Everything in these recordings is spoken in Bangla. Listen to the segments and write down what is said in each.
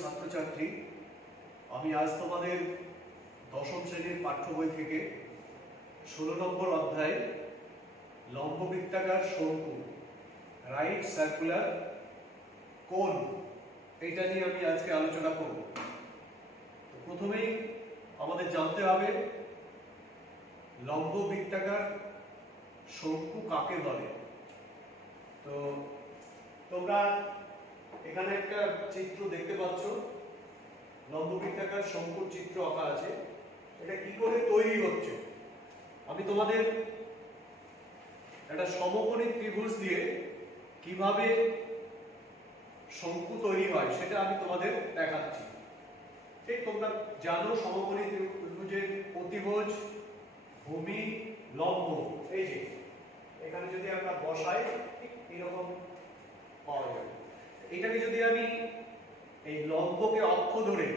ছাত্রছাত্রী, আমি আজ তোমাদের দশম শ্রেণীর পাঠ্য বই থেকে 16 নম্বর অধ্যায় লম্ব বৃত্তাকার শঙ্কু রাইট সার্কুলার কোন এইটা নিয়ে আমি আজকে আলোচনা করব। তো প্রথমেই আমাদের জানতে হবে লম্ব বৃত্তাকার শঙ্কু কাকে বলে। তো তোমরা এখানে একটা চিত্র দেখতে পাচ্ছ, লম্ব বৃত্তাকার শঙ্কুর চিত্র আঁকা আছে। এটা কি করে তৈরি হচ্ছে আমি তোমাদের একটা সমকোণী ত্রিভুজ দিয়ে কিভাবে শঙ্কু তৈরি হয় সেটা আমি তোমাদের দেখাচ্ছি। ঠিক তোমরা জানো সমকোণী ত্রিভুজের প্রতিভুজ, ভূমি, লম্ব, এই যে এখানে যদি আমরা বসাই ঠিক এরকম পাওয়া যাবে। এটাকে যদি আমি এই লম্বকে অক্ষ ধরে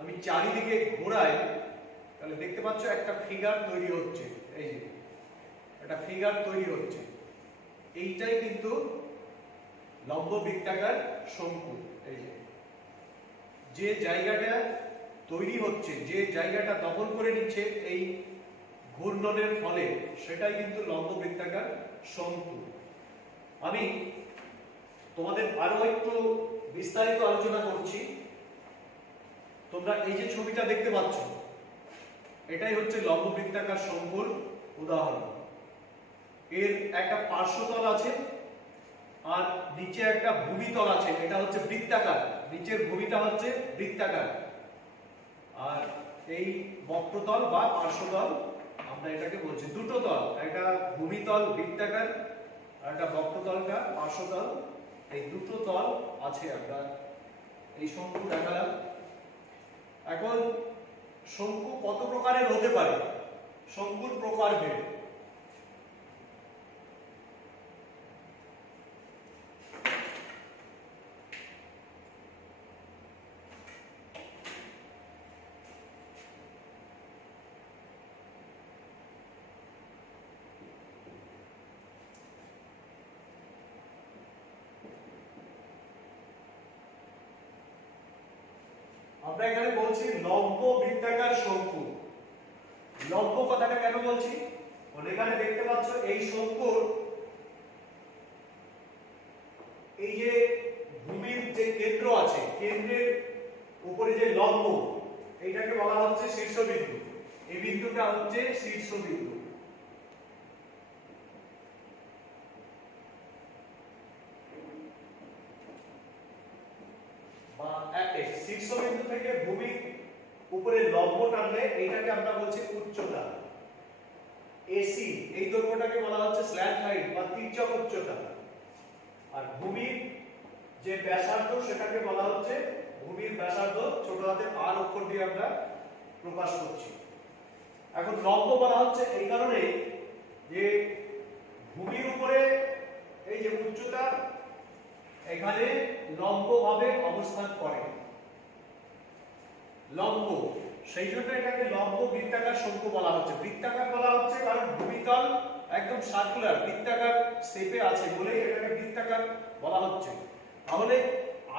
আমি চারিদিকে ঘোরাই তাহলে দেখতে পাচ্ছ একটা ফিগার তৈরি হচ্ছে। এই যে একটা ফিগার তৈরি হচ্ছে, এইটাই কিন্তু লম্ব বৃত্তাকার শঙ্কু। এই যে জায়গাটা তৈরি হচ্ছে, যে জায়গাটা দখল করে নিচ্ছে এই ঘূর্ণনের ফলে, সেটাই কিন্তু লম্ব বৃত্তাকার শঙ্কু। আমি তোমাদের আরো একটু বিস্তারিত আলোচনা করছি। তোমরা এই যে ছবিটা দেখতে পাচ্ছ, এটাই হচ্ছে লম্ব বৃত্তাকার শঙ্কুর উদাহরণ। এর একটা পার্শ্বতল আছে আর নিচে একটা ভূমিতল আছে, এটা হচ্ছে বৃত্তাকার। নিচের ভূমিটা হচ্ছে বৃত্তাকার আর এই বক্রতল বা পার্শ্বতল আমরা এটাকে বলছি দুটো তল, একটা ভূমিতল বৃত্তাকার আর একটা বক্রতলটা পার্শ্বতল। এই দুটো তল আছে, আমরা এই শঙ্কু দেখালাম। এখন শঙ্কু কত প্রকারের হতে পারে, শঙ্কুর প্রকারভেদ। আমরা এখানে বলছি লম্ব বৃত্তাকার শঙ্কু। লম্ব কথাটা কেন বলছি, এখানে দেখতে পাচ্ছ এই শঙ্কুর এই যে ভূমির যে কেন্দ্র আছে, কেন্দ্রের উপরে যে লম্ব, এইটাকে বলা হচ্ছে শীর্ষবিন্দু। এই বিন্দুটা হচ্ছে শীর্ষবিন্দু। শীর্ষবিন্দু থেকে ভূমির উপরে লম্ব টানলে এইটাকে আমরা বলছি উচ্চতা। এসি এই দৈর্ঘ্যটাকে বলা হচ্ছে স্ল্যান্ট হাইট বা তির্যক উচ্চতা। আর ভূমির যে ব্যাসার্ধ সেটাকে বলা হচ্ছে ভূমির ব্যাসার্ধ, ছোট হাতের আর অক্ষর দিয়ে আমরা প্রকাশ করছি। এখন লম্ব বলা হচ্ছে এই কারণে যে ভূমির উপরে এই যে উচ্চতা এখানে লম্বভাবে অবস্থান করে, লম্ব, সেই জন্য এটাকে লম্ব বৃত্তাকার শঙ্কু বলা হচ্ছে। বৃত্তাকার বলা হচ্ছে কারণ ভূমিতল একদম সার্কুলার বৃত্তাকার শেপে আছে বলে এটাকে বৃত্তাকার বলা হচ্ছে। তাহলে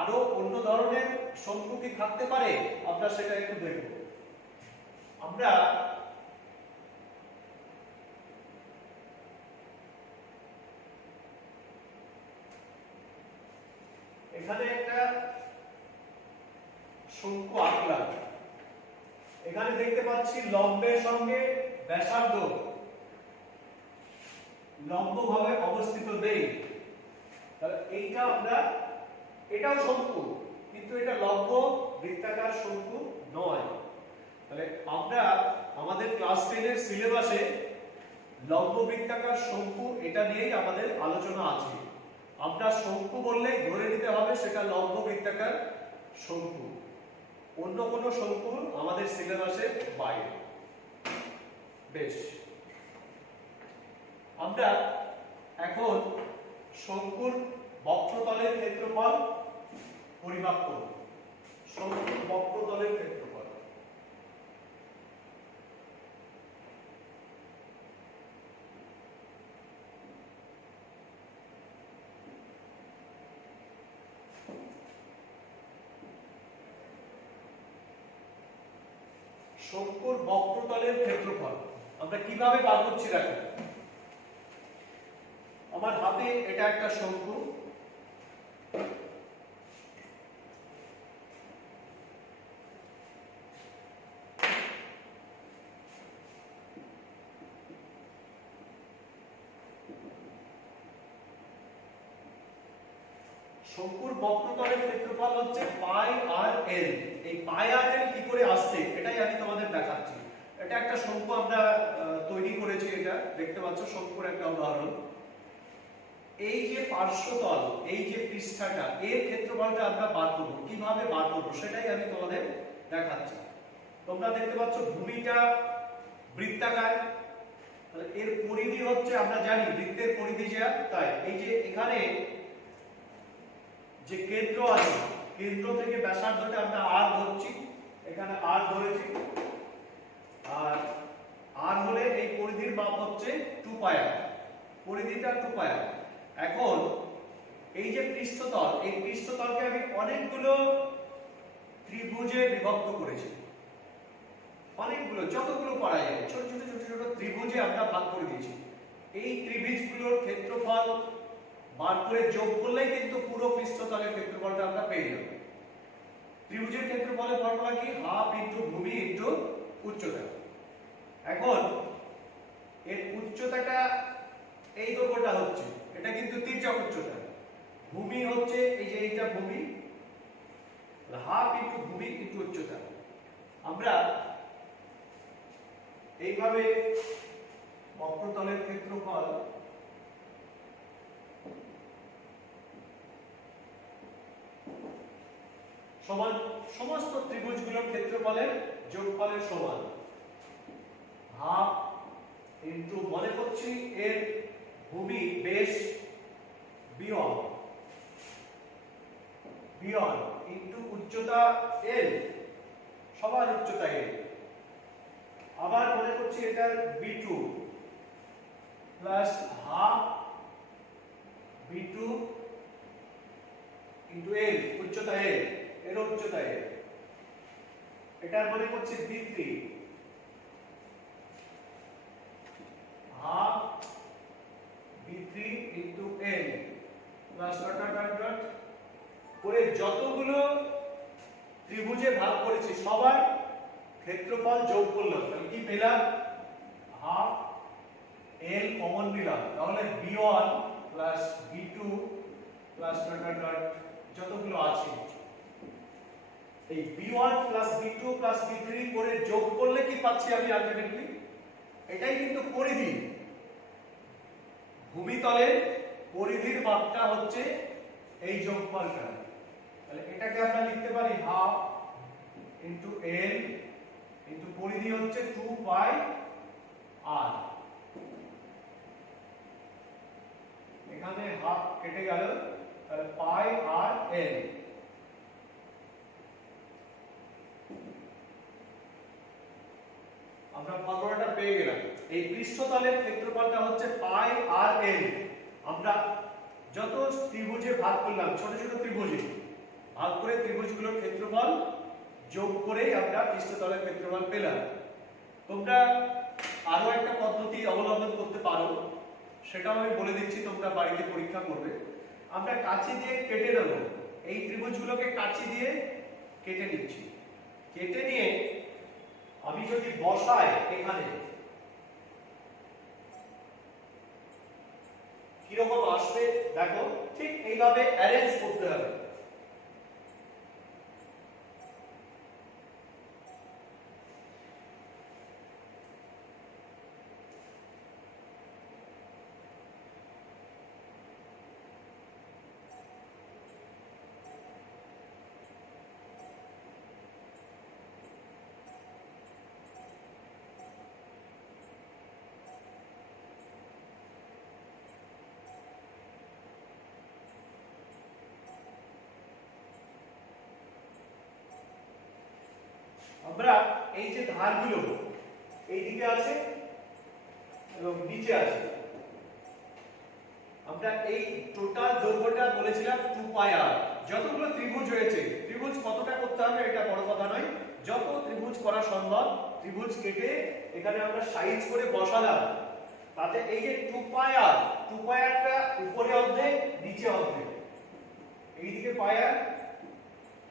আরো অন্য ধরনের শঙ্কু কি থাকতে পারে, আমরা সেটা একটু দেখব। আমরা এখানে একটা শঙ্কু আঁকলাম। এখানে দেখতে পাচ্ছি লম্বের সঙ্গে ব্যাসার্ধ লম্বভাবে অবস্থিত নেই, তাহলে এইটা আমরা, এটাও শঙ্কু কিন্তু এটা লম্ব বৃত্তাকার শঙ্কু নয়। তাহলে আমরা আমাদের ক্লাস 10 এর সিলেবাসে লম্ব বৃত্তাকার শঙ্কু এটা নিয়েই আমাদের আলোচনা আছে। আমরা শঙ্কু বললেই ধরে নিতে হবে সেটা লম্ব বৃত্তাকার শঙ্কু, অন্য কোনো শঙ্কু আমাদের সিলেবাসের বাইরে। বেশ, আমরা এখন শঙ্কুর বক্রতলের ক্ষেত্রফল পরিমাপ করব। শঙ্কুর বক্রতলের ক্ষেত্রফল শঙ্কুর বক্রতলের ক্ষেত্রফল আমরা কিভাবে বার করছি দেখো। আমার হাতে এটা একটা শঙ্কু, শঙ্কুর বক্রতলের ক্ষেত্রফল হচ্ছে পাই আর এল। এই পাই আর এল কি করে আসছে এটাই আমি তোমাদের দেখাচ্ছি। এটা একটা শঙ্কু আমরা তৈরি করেছি, এটা দেখতে পাচ্ছ শঙ্কুর একটা উদাহরণ। এই যে পার্শ্বতল, এই যে পৃষ্ঠাটা, এর ক্ষেত্রফলটা আমরা বার করব। কিভাবে বার করব সেটাই আমি তোমাদের দেখাচ্ছি। তোমরা দেখতে পাচ্ছ ভূমিটা বৃত্তাকার, তাহলে এর পরিধি হচ্ছে, আমরা জানি বৃত্তের পরিধি যা, তাই এই যে এখানে যে কেন্দ্র আছে, কেন্দ্র থেকে ব্যাসার্ধটা আমরা আর ধরছি, এখানে আর ধরেছি, আর আর হলে এই পরিধির মাপ হচ্ছে 2 পাই আর, পরিধিটা 2 পাই আর। এখন এই যে পৃষ্ঠতল, এই পৃষ্ঠতলকে আমি অনেকগুলো ত্রিভুজে বিভক্ত করেছি, অনেকগুলো, যতগুলো পারা যায় ছোট ছোট ছোট ছোট ত্রিভুজে আমরা ভাগ করে দিয়েছি। এই ত্রিভুজগুলোর ক্ষেত্রফল বার করে যোগ করলেই কিন্তু পুরো পৃষ্ঠতলের ক্ষেত্রফলটা আমরা পেয়ে যাব। ত্রিভুজের ক্ষেত্রফলের ফর্মুলা কি? হাফ ইনটু ভূমি ইনটু উচ্চতা। এখন এর উচ্চতাটা, এই দৈর্ঘ্যটা হচ্ছে, এটা কিন্তু তির্যক উচ্চতা। ভূমি হচ্ছে এই যে এইটা ভূমি, হাফ ইনটু ভূমি ইনটু উচ্চতা। আমরা এইভাবে বক্রতলের ক্ষেত্রফল সমান সমস্ত ত্রিভুজগুলোর ক্ষেত্রফলের যোগফলের সমান, হাফ ইনটু, মনে করছি এর ভূমি বেশ বিয়ন ইনটু উচ্চতা এল, সবার উচ্চতা এল। আবার মনে করছি এটার b2 plus half b2 into এল, উচ্চতা এল, এর উচ্চতা এল। এটার মনে করছি b3 হাফ b3 ইনটু এল প্লাস ডট করে যতগুলো ত্রিভুজে ভাগ করেছি সবার ক্ষেত্রফল যোগ করলাম, তাহলে কি পেলাম? হাফ এল কমন নিলাম, তাহলে b1 plus b2 plus dot যতগুলো আছে, এই b1 plus b2 plus b3 করে যোগ করলে কি পাচ্ছি আমি আলটিমেটলি? এটাই কিন্তু পরিধি। ভূমিতলের পরিধির মাপটা হচ্ছে এই যোগফলটা। তাহলে এটাকে আমরা লিখতে পারি হাফ ইনটু এল ইনটু পরিধি হচ্ছে 2 পাই আর, এখানে হাফ কেটে গেল, তাহলে পাই আর এল। আমরা ফর্মুলাটা পেয়ে গেলাম। এই পৃষ্ঠতলের ক্ষেত্রফলটা হচ্ছে পাই আর এল। আমরা যত ত্রিভুজে ভাগ করলাম, ছোট ছোট ত্রিভুজে ভাগ করে ত্রিভুজগুলোর ক্ষেত্রফল যোগ করে আমরা পৃষ্ঠতলের ক্ষেত্রফল পেলাম। তোমরা আরো একটা পদ্ধতি অবলম্বন করতে পারো, সেটাও আমি বলে দিচ্ছি, তোমরা বাড়িতে পরীক্ষা করবে। আমরা কাঁচি দিয়ে কেটে দেব, এই ত্রিভুজগুলোকে কাঁচি দিয়ে কেটে নিচ্ছি। কেটে নিয়ে আমি যদি বসাই এখানে, কিরকম আসবে দেখো, ঠিক এইভাবে অ্যারেঞ্জ করতে হবে। আমরা এই যে ধারগুলো এই দিকে আছে এবং নিচে আছে, আমরা এই টোটাল দৈর্ঘ্যটা বলেছিলাম 2 পাই আর। যতগুলো ত্রিভুজ হয়েছে, ত্রিভুজ কতটা করতে হবে এটা বড় কথা নয়, যত ত্রিভুজ করা সম্ভব ত্রিভুজ কেটে এখানে আমরা সাইজ করে বসালাম, তাতে এই যে 2 পাই আরটা উপরে অর্ধেক নিচে অর্ধেক, এইদিকে পাই আর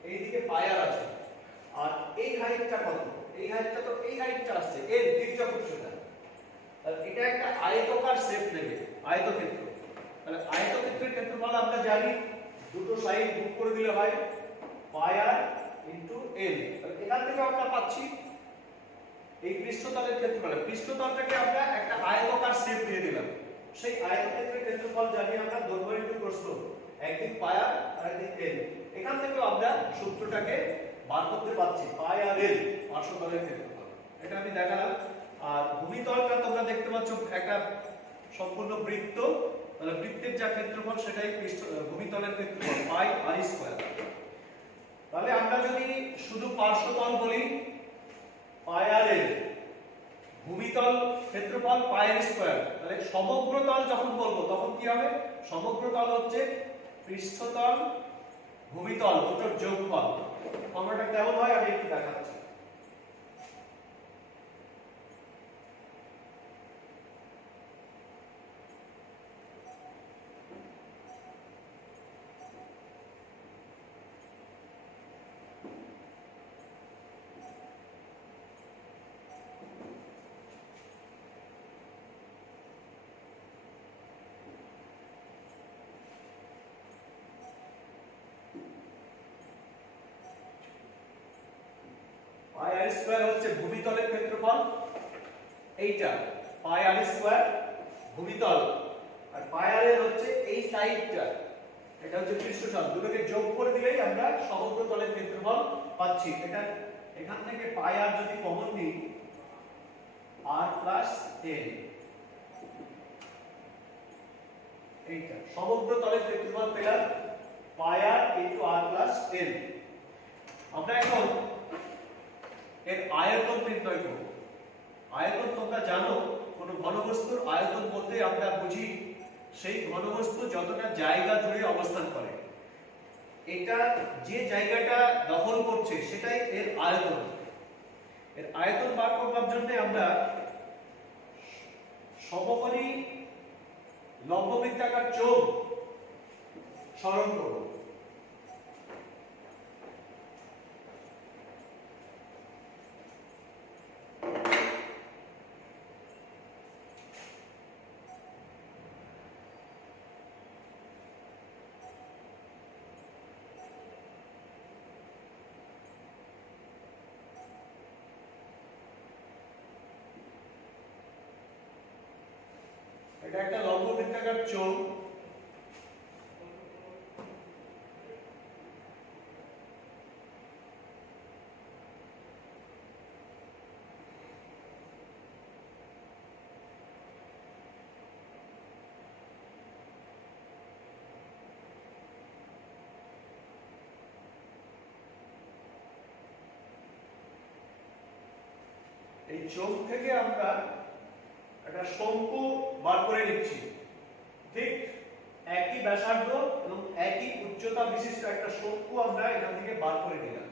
এইদিকে পাই আর আছে, আর এই হাইটটা কত, এই হাইটটা তো এই হাইটটা আসছে এর তির্যক উচ্চতা, তাহলে এটা একটা আয়তকার শেপ নেবে, আয়তক্ষেত্র। তাহলে আয়তক্ষেত্রের ক্ষেত্রফল আমরা জানি দুটো সাইড গুণ করে দিলে হয় পাই আর ইনটু এল। তাহলে এখান থেকে আমরা পাচ্ছি এই পৃষ্ঠতলের ক্ষেত্রফল, পৃষ্ঠতলটাকে আমরা একটা আয়তকার শেপ দিয়ে দিলাম, সেই আয়তক্ষেত্রের ক্ষেত্রফল জানি আমরা দৈর্ঘ্য ইনটু প্রস্থ, একদিক পাই আর আরেকদিক এল। এখান থেকেও আমরা সূত্রটাকে বার করতে পারছি পাই আর এল পার্শ্বতলের ক্ষেত্রফল, এটা আমি দেখালাম। আর ভূমিতলটা তোমরা দেখতে পাচ্ছ একটা সম্পূর্ণ বৃত্ত, তাহলে বৃত্তের যা ক্ষেত্রফল সেটাই ভূমিতলের ক্ষেত্রফল পাই আর স্কয়ার। তাহলে আমরা যদি শুধু পার্শ্বতল বলি পাই আর এল, ভূমিতল ক্ষেত্রফল পাই আর স্কয়ার, তাহলে সমগ্র তল যখন বলবো তখন কি হবে, সমগ্র তল হচ্ছে পৃষ্ঠতল ভূমিতল দুটোর যোগফল। ফর্মুলাটা কেমন হয় আমি একটু দেখাচ্ছি। পাই আর স্কয়ার হচ্ছে ভূমিতলের ক্ষেত্রফল, এইটা পাই আর স্কয়ার ভূমিতল, আর পাই আর এল হচ্ছে এই সাইডটা, এটা হচ্ছে পৃষ্ঠতল, দুটোকে যোগ করে দিলেই আমরা সমগ্র তলের ক্ষেত্রফল পাচ্ছি। এটা এখান থেকে পাই আর যদি কমন নিই আর প্লাস এল, এইটা সমগ্র তলের ক্ষেত্রফল পেলাম পাই আর ইনটু আর প্লাস এল। আমরা এখন এর আয়তন নির্ণয় করব। আয়তন তোমরা জানো, কোন ঘনবস্তুর আয়তন বলতে আমরা বুঝি সেই ঘনবস্তু যতটা জায়গা জুড়ে অবস্থান করে, এটা যে জায়গাটা দখল করছে সেটাই এর আয়তন। এর আয়তন বার করবার জন্য আমরা সমকোণী লম্ববৃত্তাকার চোখ স্মরণ করব। এটা একটা লম্ববৃত্তাকার চোখ, এই চোখ থেকে আমরা একটা শঙ্কু বার করে নিচ্ছি, ঠিক একই ব্যাসার্ধ এবং একই উচ্চতা বিশিষ্ট একটা শঙ্কু আমরা এখান থেকে বার করে নিলাম।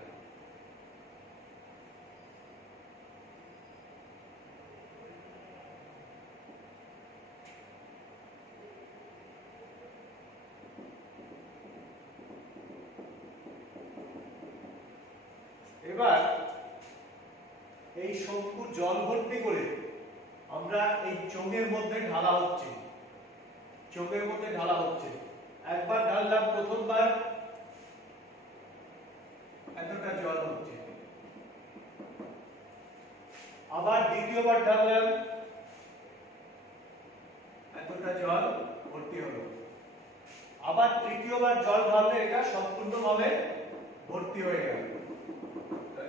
এবার এই শঙ্কু জল ভর্তি করে আমরা এই চোঙের মধ্যে ঢালা হচ্ছে, চোঙের মধ্যে ঢালা হচ্ছে। একবার ঢাললাম, প্রথমবার এতটা জল হচ্ছে, আবার দ্বিতীয়বার ঢাললাম, এতটা জল ভর্তি হলো, আবার তৃতীয়বার জল ঢাললে এটা সম্পূর্ণভাবে ভর্তি হয়ে গেল।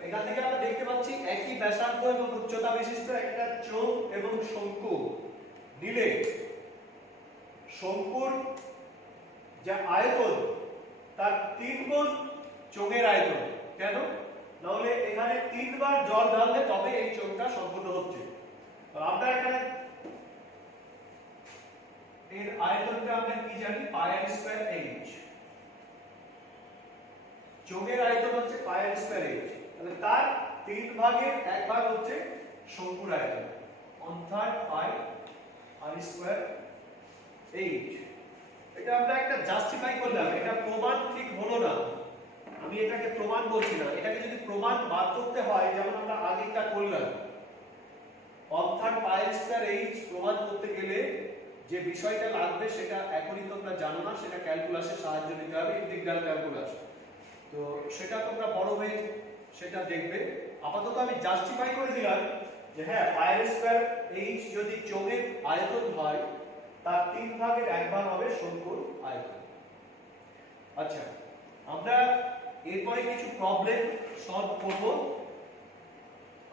এখান থেকে আমরা দেখতে পাচ্ছি একই ব্যাসার্ধ এবং উচ্চতা বিশিষ্ট একটা চোঙ এবং শঙ্কু নিলে শঙ্কুর যে আয়তন তার 3 গুণ চোঙের আয়তন। কেন? নাহলে এখানে 3 বার জল ঢাললে তবে এই চোঙটা সম্পূর্ণ হচ্ছে। তো আমরা এখানে এর আয়তনটা আমরা কি জানি, পাই আর স্কয়ার এইচ। চোঙের আয়তন হচ্ছে পাই আর স্কয়ার এইচ, তাহলে তার 3/1 হচ্ছে শঙ্কুর আয়তন, 1/3 পাই আর স্কয়ার এইচ। এটা আমরা একটা জাস্টিফাই করলাম, এটা প্রমাণ ঠিক হলো না, আমি এটাকে প্রমাণ বলছি না, এটাকে যদি প্রমাণ বার করতে হয় যেমন আমরা আগেটা করলাম 1/3 পাই স্কয়ার এইচ প্রমাণ করতে গেলে যে বিষয়টা লাগবে সেটা এখনই তোমরা জানো না, সেটা ক্যালকুলাসের সাহায্য নিতে হবে, ইন্টিগ্রাল ক্যালকুলাস। তো সেটা তোমরা বড় হয়ে সেটা দেখবে। আপাতত আমি জাস্টিফাই করে দিলাম যে হ্যাঁ পাই স্কয়ার এইচ যদি চৌঙের আয়তন হয় তার 3/1 হবে শঙ্কুর আয়তন। আচ্ছা, আমরা এরপরে কিছু প্রবলেম সলভ করব।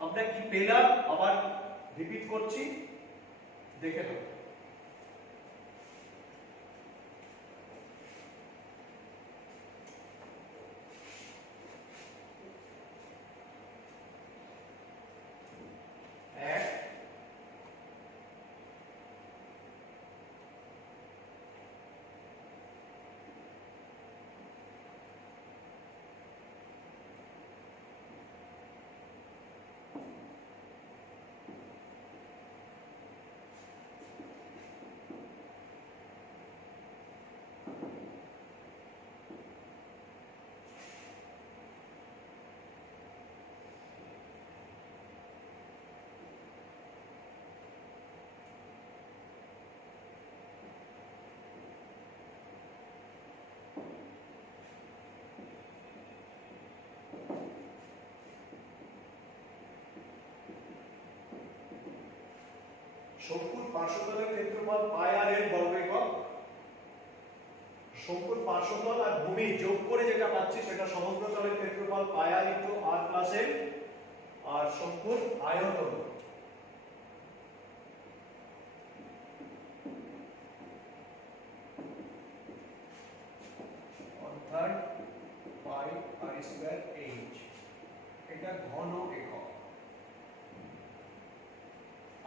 আমরা কি পেলাম আবার রিপিট করছি, দেখে নাও। শঙ্কুর পার্শ্বতলের ক্ষেত্রফল পাই আর এর বর্গ একক। শঙ্কুর পার্শ্বতল আর ভূমি যোগ করে যেটা পাচ্ছি সেটা সমগ্র তলের ক্ষেত্রফল পাই আর ইনটু আর প্লাস এর, আর শঙ্কুর আয়তন অর্থাৎ পাই আর স্কয়ার এইচ, এটা ঘন একক।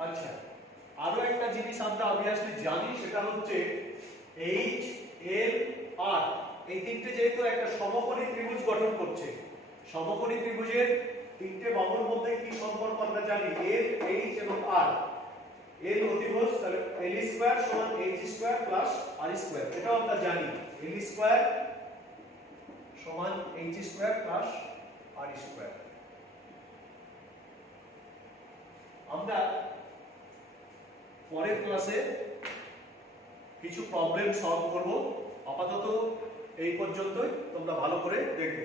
আচ্ছা, আরো একটা জিনিস আমরা অবভিয়াসলি জানি, সেটা হচ্ছে এইচ এল আর এই তিনটে যেহেতু একটা সমকোণী ত্রিভুজ গঠন করছে, সমকোণী ত্রিভুজের তিনটে বাহুর মধ্যে কি সম্পর্ক আমরা জানি, এল এইচ এবং আর। এল অতিভুজ, তাহলে এল স্কয়ার সমান এইচ স্কয়ার প্লাস আর স্কয়ার, এটাও আমরা জানি, এল স্কয়ার সমান এইচ স্কয়ার প্লাস আর স্কয়ার। আমরা পরের ক্লাসে কিছু প্রবলেম সলভ করব। আপাতত এই পর্যন্তই, তোমরা ভালো করে দেখবে।